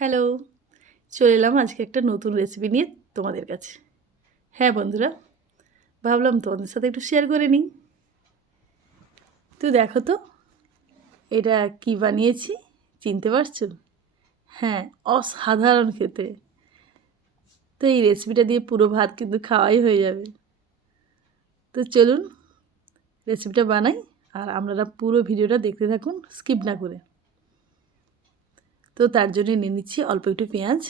Hello, চলে এলাম আজকে একটা নতুন রেসিপি নিয়ে তোমাদের কাছে। হ্যাঁ বন্ধুরা, ভাবলাম তোমাদের সাথে একটু শেয়ার করে নিই। তো দেখো তো, এটা কি বানিয়েছি, চিনতে পারছ? হ্যাঁ অসাধারণ খেতে। তো এই রেসিপিটা দিয়ে পুরো ভাত কিন্তু খাওয়াই হয়ে যাবে। তো চলুন রেসিপিটা বানাই, আর আপনারা পুরো ভিডিওটা দেখতে থাকুন স্কিপ না করে। তো তার জন্য নিয়ে নিচ্ছি অল্প একটু পেঁয়াজ,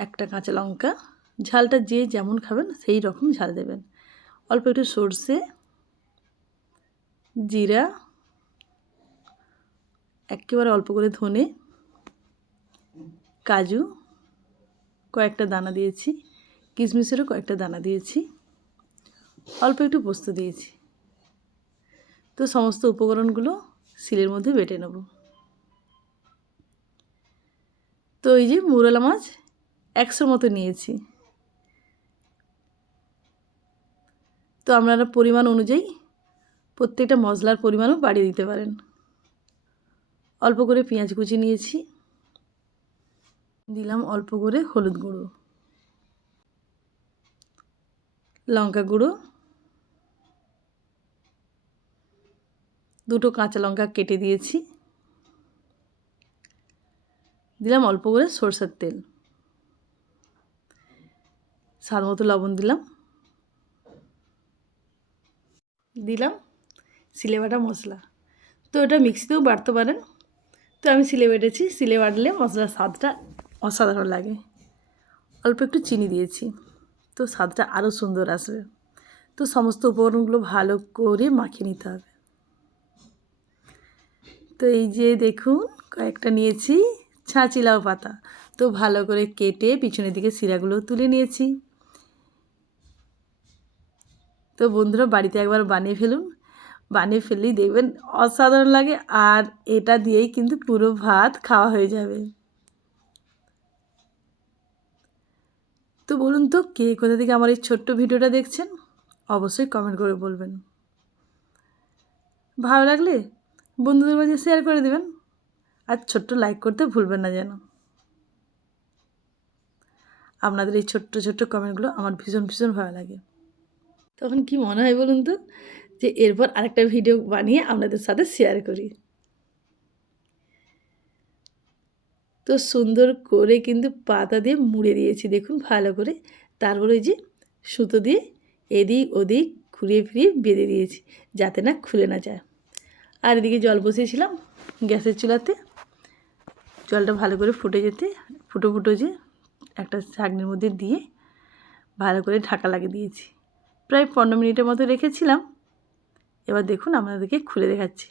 একটা কাঁচা লঙ্কা। ঝালটা যে যেমন খাবেন সেই রকম ঝাল দেবেন। অল্প একটু সর্ষে, জিরা, একেবারে অল্প করে ধনে, কাজু, কয়েকটা দানা দিয়েছি, কিশমিশেরও কয়েকটা দানা দিয়েছি, অল্প একটু পোস্ত দিয়েছি। তো সমস্ত উপকরণগুলো শিলের মধ্যে বেটে নেব। তো এই যে মুরলা মাছ একশো মতো নিয়েছি। তো আপনারা পরিমাণ অনুযায়ী প্রত্যেকটা মশলার পরিমাণও বাড়িয়ে দিতে পারেন। অল্প করে পেঁয়াজ কুচি নিয়েছি। দিলাম অল্প করে হলুদ গুঁড়ো। লঙ্কা গুঁড়ো। দুটো কাঁচা লঙ্কা কেটে দিয়েছি। দিলাম অল্প করে সরষের তেল। স্বাদ মতো লবণ দিলাম। দিলাম সিলে বাটা মশলা। তো এটা মিক্সিতেও বাটতে পারেন। তো আমি সিলে বেটেছি, সিলে বাটলে মশলার স্বাদটা অসাধারণ লাগে। অল্প একটু চিনি দিয়েছি, তো স্বাদটা আরও সুন্দর আসবে। তো সমস্ত উপকরণগুলো ভালো করে মাখিয়ে নিতে হবে। তো এই যে দেখুন, কয়েকটা নিয়েছি। ছাঁচি লাউ পাতা। তো ভালো করে কেটে পিছনের দিকে শিরাগুলো তুলে নিয়েছি। তো বন্ধুরা, বাড়িতে একবার বানিয়ে ফেলুন। বানিয়ে ফেললেই দেখবেন অসাধারণ লাগে আর এটা দিয়েই কিন্তু পুরো ভাত খাওয়া হয়ে যাবে। তো বলুন তো, কে কোথা থেকে আমার এই ছোট্ট ভিডিওটা দেখছেন? অবশ্যই কমেন্ট করে বলবেন। ভালো লাগলে বন্ধুদের মাঝে শেয়ার করে দেবেন। আর ছোট্ট লাইক করতে ভুলবেন না যেন। আপনাদের এই ছোট্ট ছোট্ট কমেন্টগুলো আমার ভীষণ ভীষণ ভালো লাগে। তখন কি মনে হয় বলুন তো? যে এরপর আরেকটা ভিডিও বানিয়ে আপনাদের সাথে শেয়ার করি। তো সুন্দর করে কিন্তু পাতা দিয়ে মুড়ে দিয়েছি, দেখুন ভালো করে। তারপরে ওই যে সুতো দিয়ে এদিক ওদিক ঘুরিয়ে ফিরিয়ে বেঁধে দিয়েছি, যাতে না খুলে না যায়। আর এদিকে জল বসিয়েছিলাম গ্যাসের চুলাতে। জলটা ভালো করে ফুটে যেতে, ফুটো ফুটো যে একটা ছাগনির মধ্যে দিয়ে ভালো করে ঢাকা লাগিয়ে দিয়েছি। প্রায় পনেরো মিনিটের মতো রেখেছিলাম। এবার দেখুন আপনাদেরকে খুলে দেখাচ্ছি।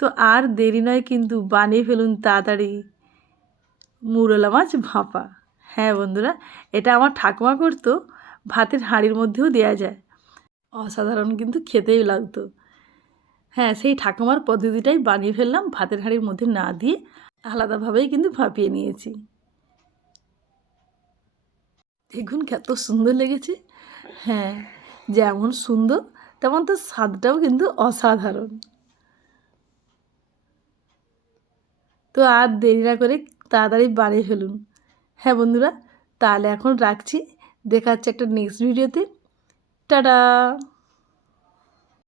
তো আর দেরি নয় কিন্তু বানিয়ে ফেলুন তাড়াতাড়ি মুরলা মাছ ভাপা। হ্যাঁ বন্ধুরা, এটা আমার ঠাকুমা করতো, ভাতের হাঁড়ির মধ্যেও দেওয়া যায়। অসাধারণ কিন্তু খেতেই লাগতো। হ্যাঁ সেই ঠাকুমার পদ্ধতিটাই বানিয়ে ফেললাম, ভাতের হাঁড়ির মধ্যে না দিয়ে আলাদাভাবেই কিন্তু ভাপিয়ে নিয়েছি। দেখুন কত সুন্দর লেগেছে। হ্যাঁ যেমন সুন্দর, তেমন তার স্বাদটাও কিন্তু অসাধারণ। তো আর দেরি না করে তাড়াতাড়ি বানিয়ে ফেলুন। হ্যাঁ বন্ধুরা, তাহলে এখন রাখছি। দেখা হচ্ছে একটা নেক্সট ভিডিওতে টাটা!